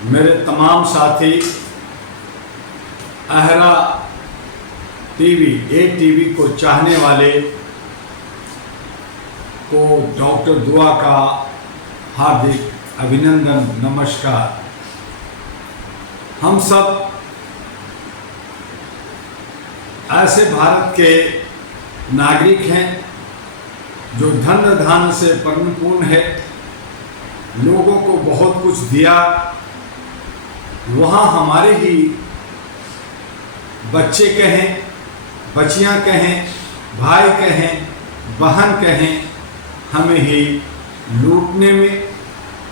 मेरे तमाम साथी अहरा टीवी ए टीवी को चाहने वाले को डॉक्टर दुआ का हार्दिक अभिनंदन, नमस्कार। हम सब ऐसे भारत के नागरिक हैं जो धन धान से परिपूर्ण है, लोगों को बहुत कुछ दिया। वहाँ हमारे ही बच्चे कहें, बच्चियाँ कहें, भाई कहें, बहन कहें, हमें ही लूटने में,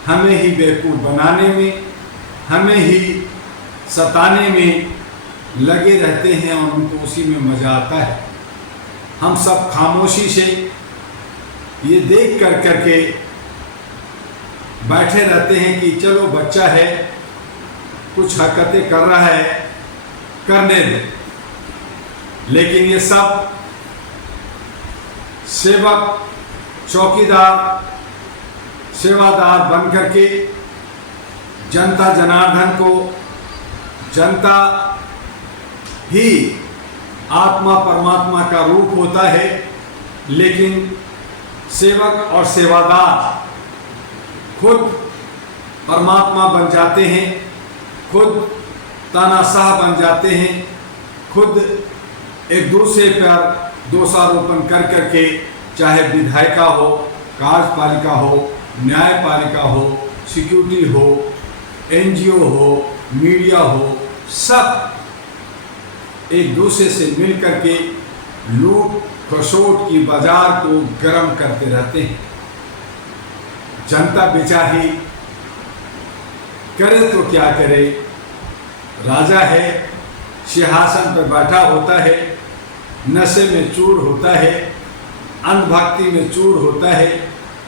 हमें ही बेवकूफ़ बनाने में, हमें ही सताने में लगे रहते हैं और उनको उसी में मज़ा आता है। हम सब खामोशी से ये देख कर करके बैठे रहते हैं कि चलो बच्चा है, कुछ हरकतें कर रहा है, करने दे। लेकिन ये सब सेवक, चौकीदार, सेवादार बन करके जनता जनार्दन को, जनता ही आत्मा परमात्मा का रूप होता है, लेकिन सेवक और सेवादार खुद परमात्मा बन जाते हैं, खुद तानाशाह बन जाते हैं, खुद एक दूसरे पर दोषारोपण कर करके, चाहे विधायिका हो, कार्यपालिका हो, न्यायपालिका हो, सिक्योरिटी हो, एनजीओ हो, मीडिया हो, सब एक दूसरे से मिल करके लूट खसोट की बाजार को गर्म करते रहते हैं। जनता बेचारी करे तो क्या करे, राजा है, सिंहासन पर बैठा होता है, नशे में चूर होता है, अंधभक्ति में चूर होता है,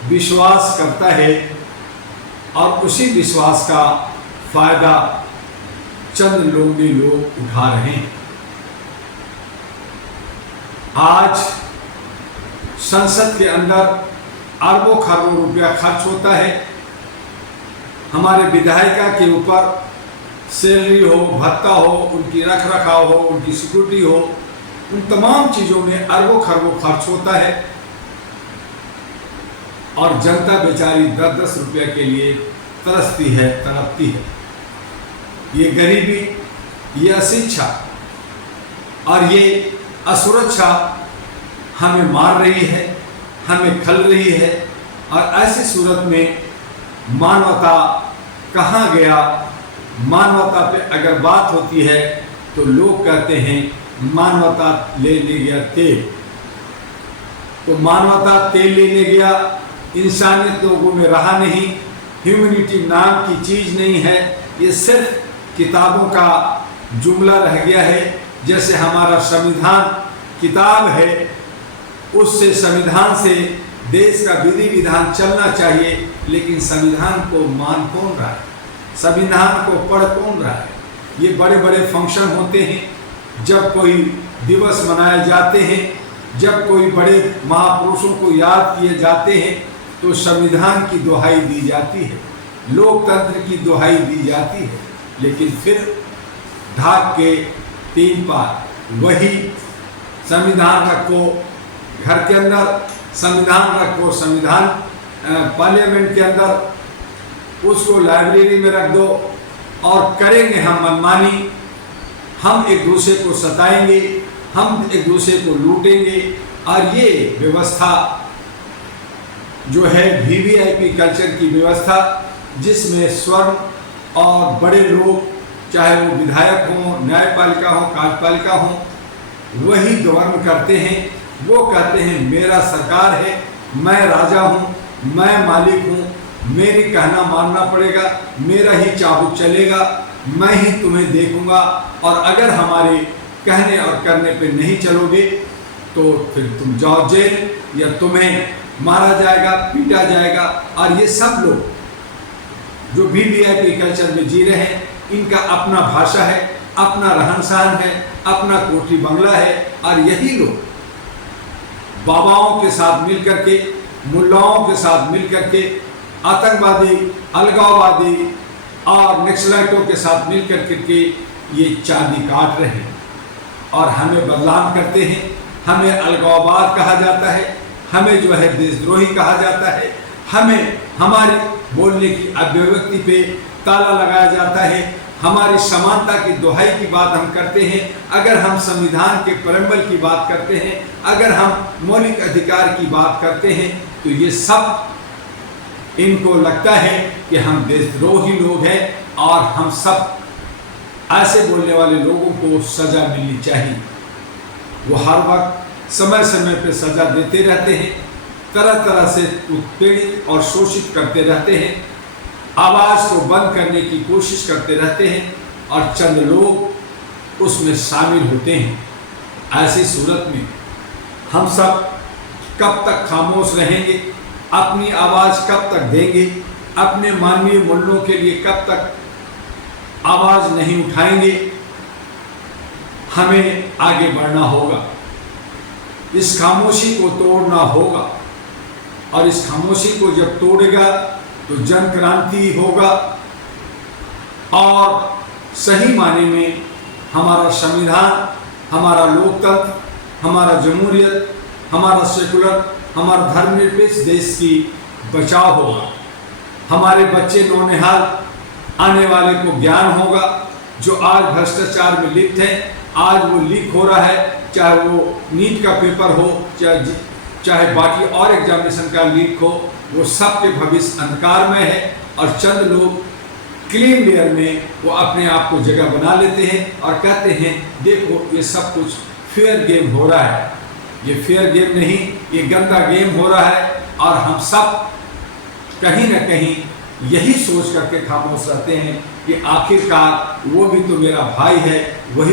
विश्वास करता है और उसी विश्वास का फायदा चंद लोग उठा रहे हैं। आज संसद के अंदर अरबों खरबों रुपया खर्च होता है, हमारे विधायिका के ऊपर सैलरी हो, भत्ता हो, उनकी रख रखाव हो, उनकी सिक्योरिटी हो, उन तमाम चीज़ों में अरबों खरबों खर्च होता है और जनता बेचारी 10-10 रुपये के लिए तरसती है, तड़पती है। ये गरीबी, ये अशिक्षा और ये असुरक्षा हमें मार रही है, हमें खल रही है और ऐसी सूरत में मानवता कहाँ गया। मानवता पे अगर बात होती है तो लोग कहते हैं मानवता ले गया तेल। तो मानवता तेल लेने गया, इंसानियत लोगों में रहा नहीं, ह्यूमैनिटी नाम की चीज़ नहीं है, ये सिर्फ किताबों का जुमला रह गया है। जैसे हमारा संविधान किताब है, उससे संविधान से देश का विधि विधान चलना चाहिए, लेकिन संविधान को मान कौन रहा है, संविधान को पढ़ कौन रहा है। ये बड़े बड़े फंक्शन होते हैं, जब कोई दिवस मनाए जाते हैं, जब कोई बड़े महापुरुषों को याद किए जाते हैं, तो संविधान की दुहाई दी जाती है, लोकतंत्र की दुहाई दी जाती है, लेकिन फिर ढाक के 3 पार वही संविधान रखो घर के अंदर, संविधान रखो संविधान पार्लियामेंट के अंदर, उसको लाइब्रेरी में रख दो और करेंगे हम मनमानी, हम एक दूसरे को सताएंगे, हम एक दूसरे को लूटेंगे। और ये व्यवस्था जो है वीवीआईपी कल्चर की व्यवस्था, जिसमें स्वर्ण और बड़े लोग, चाहे वो विधायक हों, न्यायपालिका हो, कार्यपालिका हो, वही गवर्न करते हैं। वो कहते हैं मेरा सरकार है, मैं राजा हूँ, मैं मालिक हूँ, मेरी कहना मानना पड़ेगा, मेरा ही चाबुक चलेगा, मैं ही तुम्हें देखूंगा और अगर हमारे कहने और करने पे नहीं चलोगे तो फिर तुम जाओ जेल या तुम्हें मारा जाएगा, पीटा जाएगा। और ये सब लोग जो वीवीआईपी कल्चर में जी रहे हैं, इनका अपना भाषा है, अपना रहन सहन है, अपना कोठी बंगला है और यही लोग बाबाओं के साथ मिल करके, मुल्लाओं के साथ मिल करके आतंकवादी, अलगाववादी और नक्सलाइटों के साथ मिलकर करके ये चांदी काट रहे हैं और हमें बदनाम करते हैं। हमें अलगाववाद कहा जाता है, हमें जो है देशद्रोही कहा जाता है, हमें हमारे बोलने की अभिव्यक्ति पे ताला लगाया जाता है, हमारी समानता की दुहाई की बात हम करते हैं। अगर हम संविधान के प्रेम्बल की बात करते हैं, अगर हम मौलिक अधिकार की बात करते हैं, तो ये सब इनको लगता है कि हम देशद्रोही लोग हैं और हम सब ऐसे बोलने वाले लोगों को सजा मिलनी चाहिए। वो हर वक्त समय समय पर सजा देते रहते हैं, तरह तरह से उत्पीड़ित और शोषित करते रहते हैं, आवाज़ को बंद करने की कोशिश करते रहते हैं और चंद लोग उसमें शामिल होते हैं। ऐसी सूरत में हम सब कब तक खामोश रहेंगे, अपनी आवाज़ कब तक देंगे, अपने मानवीय मूल्यों के लिए कब तक आवाज़ नहीं उठाएंगे। हमें आगे बढ़ना होगा, इस खामोशी को तोड़ना होगा और इस खामोशी को जब तोड़ेगा तो जन क्रांति होगा और सही माने में हमारा संविधान, हमारा लोकतंत्र, हमारा जमहूरियत, हमारा सेकुलर, हमारा धर्मनिरपेक्ष देश की बचाव होगा। हमारे बच्चे नौनिहाल आने वाले को ज्ञान होगा। जो आज भ्रष्टाचार में लिप्त हैं, आज वो लीक हो रहा है, चाहे वो नीट का पेपर हो, चाहे बाकी और एग्जामिनेशन का लीक हो, वो सबके भविष्य अंधकार में है और चंद लोग क्लीन लेयर में वो अपने आप को जगह बना लेते हैं और कहते हैं देखो ये सब कुछ फेयर गेम हो रहा है। ये फेयर गेम नहीं, ये गंदा गेम हो रहा है और हम सब कहीं ना कहीं यही सोच करके खामोश रहते हैं कि आखिरकार वो भी तो मेरा भाई है, वो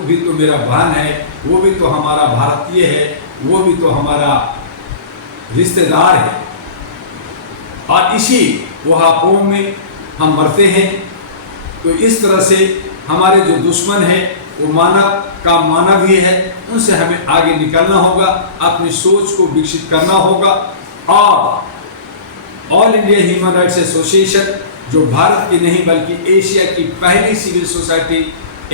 भी तो मेरा बहन है, वो भी तो हमारा भारतीय है, वो भी तो हमारा रिश्तेदार है और इसी वहापों में हम मरते हैं। तो इस तरह से हमारे जो दुश्मन है वो मानव का मानव ही है, उनसे हमें आगे निकलना होगा, अपनी सोच को विकसित करना होगा। और all India human rights association जो भारत की नहीं बल्कि एशिया की पहली सिविल सोसाइटी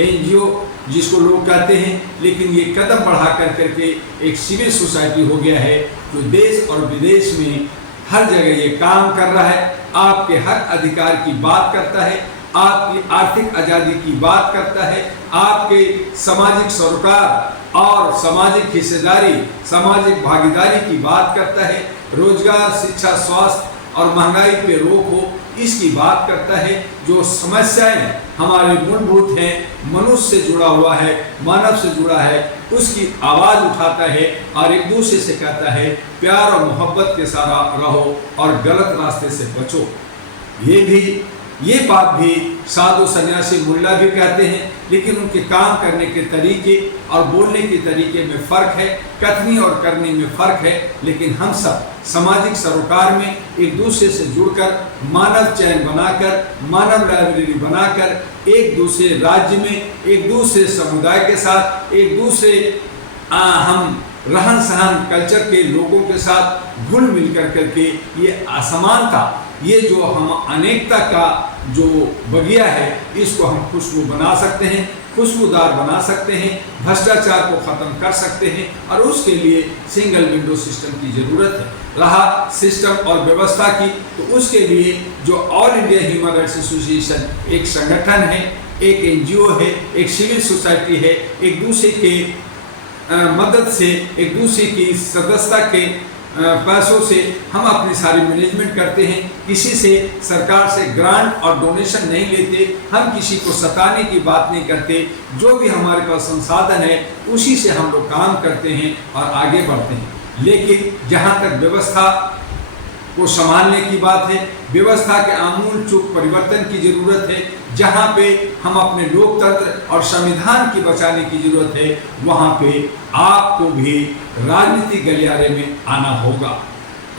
NGO जिसको लोग कहते हैं, लेकिन ये कदम बढ़ा कर करके एक सिविल सोसाइटी हो गया है जो देश और विदेश में हर जगह ये काम कर रहा है, आपके हक अधिकार की बात करता है, आपकी आर्थिक आज़ादी की बात करता है, आपके सामाजिक सरोकार और सामाजिक हिस्सेदारी, सामाजिक भागीदारी की बात करता है, रोजगार, शिक्षा, स्वास्थ्य और महंगाई पे रोक हो इसकी बात करता है। जो समस्याएं हमारे मूलभूत हैं, मनुष्य से जुड़ा हुआ है, मानव से जुड़ा है, उसकी आवाज़ उठाता है और एक दूसरे से कहता है प्यार और मोहब्बत के साथ रहो और गलत रास्ते से बचो। ये बात भी साधु सन्यासी मुल्ला भी कहते हैं, लेकिन उनके काम करने के तरीके और बोलने के तरीके में फ़र्क है, कथनी और करने में फ़र्क है। लेकिन हम सब सामाजिक सरोकार में एक दूसरे से जुड़कर, मानव चयन बनाकर, मानव लाइब्रेरी बनाकर, एक दूसरे राज्य में, एक दूसरे समुदाय के साथ, एक दूसरे हम रहन सहन कल्चर के लोगों के साथ घुल मिल कर करके ये असमानता, ये जो हम अनेकता का जो बगिया है, इसको हम खुशबू बना सकते हैं, खुशबूदार बना सकते हैं, भ्रष्टाचार को ख़त्म कर सकते हैं और उसके लिए सिंगल विंडो सिस्टम की ज़रूरत है। रहा सिस्टम और व्यवस्था की, तो उसके लिए जो all India human rights association एक संगठन है, एक NGO है, एक सिविल सोसाइटी है, एक दूसरे के मदद से, एक दूसरे की सदस्यता के पैसों से हम अपनी सारी मैनेजमेंट करते हैं। किसी से सरकार से ग्रांट और डोनेशन नहीं लेते, हम किसी को सताने की बात नहीं करते, जो भी हमारे पास संसाधन है उसी से हम लोग काम करते हैं और आगे बढ़ते हैं। लेकिन जहाँ तक व्यवस्था को संभालने की बात है, व्यवस्था के आमूल चूक परिवर्तन की ज़रूरत है, जहाँ पे हम अपने लोकतंत्र और संविधान की बचाने की ज़रूरत है, वहाँ पे आपको भी राजनीतिक गलियारे में आना होगा।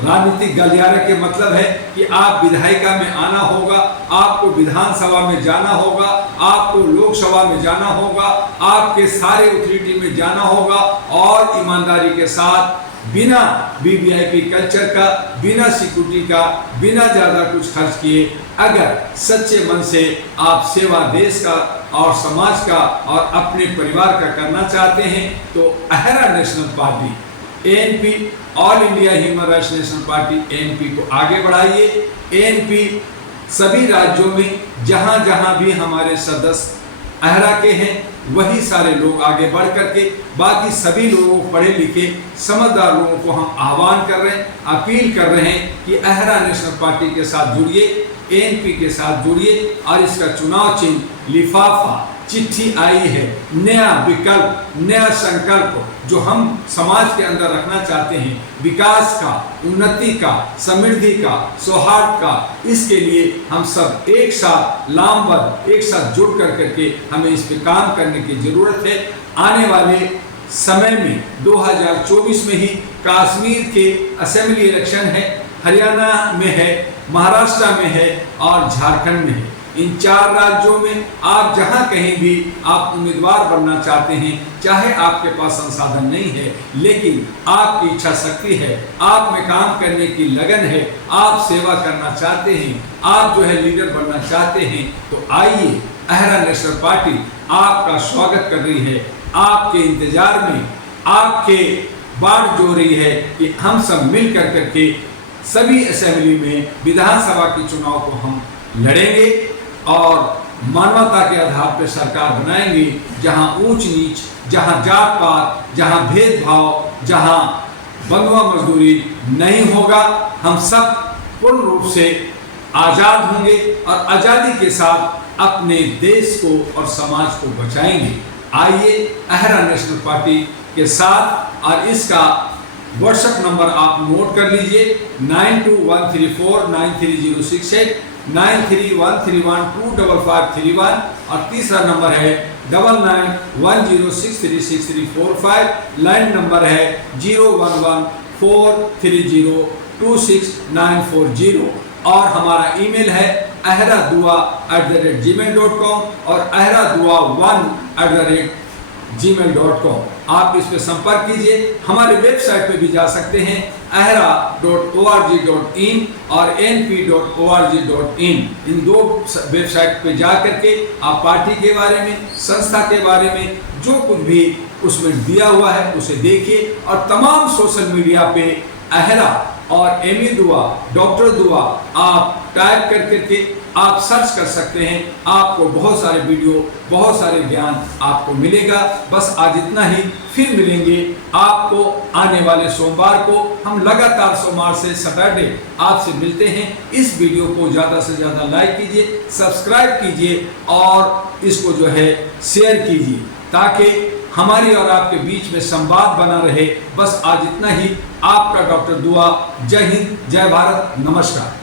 राजनीतिक गलियारे के मतलब है कि आप विधायिका में आना होगा, आपको विधानसभा में जाना होगा, आपको लोकसभा में जाना होगा, आपके सारे अथॉरिटी में जाना होगा और ईमानदारी के साथ बिना वीवीआईपी कल्चर का, बिना सिक्योरिटी का, बिना ज़्यादा कुछ खर्च किए अगर सच्चे मन से आप सेवा देश का और समाज का और अपने परिवार का करना चाहते हैं तो अहरा national party ANP, all India human rights national party ANP को आगे बढ़ाइए। एएनपी सभी राज्यों में जहां जहां भी हमारे सदस्य अहरा के हैं वही सारे लोग आगे बढ़ करके बाकी सभी लोगों, पढ़े लिखे समझदार लोगों को हम आह्वान कर रहे हैं, अपील कर रहे हैं कि अहरा नेशनल पार्टी के साथ जुड़िए, एएनपी के साथ जुड़िए और इसका चुनाव चिन्ह लिफाफा चिट्ठी आई है। नया विकल्प, नया संकल्प जो हम समाज के अंदर रखना चाहते हैं, विकास का, उन्नति का, समृद्धि का, सौहार्द का, इसके लिए हम सब एक साथ लामबद्ध, एक साथ जुड़ कर करके हमें इस पे काम करने की जरूरत है। आने वाले समय में 2024 में ही कश्मीर के असेंबली इलेक्शन है, हरियाणा में है, महाराष्ट्र में है और झारखंड में है। इन 4 राज्यों में आप जहां कहीं भी आप उम्मीदवार बनना चाहते हैं, चाहे आपके पास संसाधन नहीं है लेकिन आपकी इच्छा शक्ति है, आप में काम करने की लगन है, आप सेवा करना चाहते हैं, आप जो है लीडर बनना चाहते हैं, तो आइए, अहरा नेशनल पार्टी आपका स्वागत कर रही है। आपके इंतजार में आपके बाट जो रही है कि हम सब मिल कर करके सभी असेंबली में विधानसभा के चुनाव को हम लड़ेंगे और मानवता के आधार पर सरकार बनाएंगे, जहां ऊंच नीच, जहां जात पात, जहां भेदभाव, जहां बंधुआ मजदूरी नहीं होगा। हम सब पूर्ण रूप से आज़ाद होंगे और आज़ादी के साथ अपने देश को और समाज को बचाएंगे। आइए अहरा नेशनल पार्टी के साथ, और इसका व्हाट्सएप नंबर आप नोट कर लीजिए 9213493068, 9313125531 और तीसरा नंबर है 9910636345, लाइन नंबर है 0114302690 और हमारा ईमेल है ahradua@gmail.com और ahradua1@gmail.com। आप इस पे संपर्क कीजिए। हमारे वेबसाइट पे भी जा सकते हैं ahra.org.in और np.org.in। इन 2 वेबसाइट पे जा करके आप पार्टी के बारे में, संस्था के बारे में जो कुछ भी उसमें दिया हुआ है उसे देखिए और तमाम सोशल मीडिया पे अहरा और एमी दुआ, डॉक्टर दुआ आप टाइप कर करके आप सर्च कर सकते हैं। आपको बहुत सारे वीडियो, बहुत सारे ज्ञान आपको मिलेगा। बस आज इतना ही, फिर मिलेंगे आपको आने वाले सोमवार को। हम लगातार सोमवार से सैटरडे आपसे मिलते हैं। इस वीडियो को ज़्यादा से ज़्यादा लाइक कीजिए, सब्सक्राइब कीजिए और इसको जो है शेयर कीजिए ताकि हमारी और आपके बीच में संवाद बना रहे। बस आज इतना ही। आपका डॉक्टर दुआ। जय हिंद, जय भारत, नमस्कार।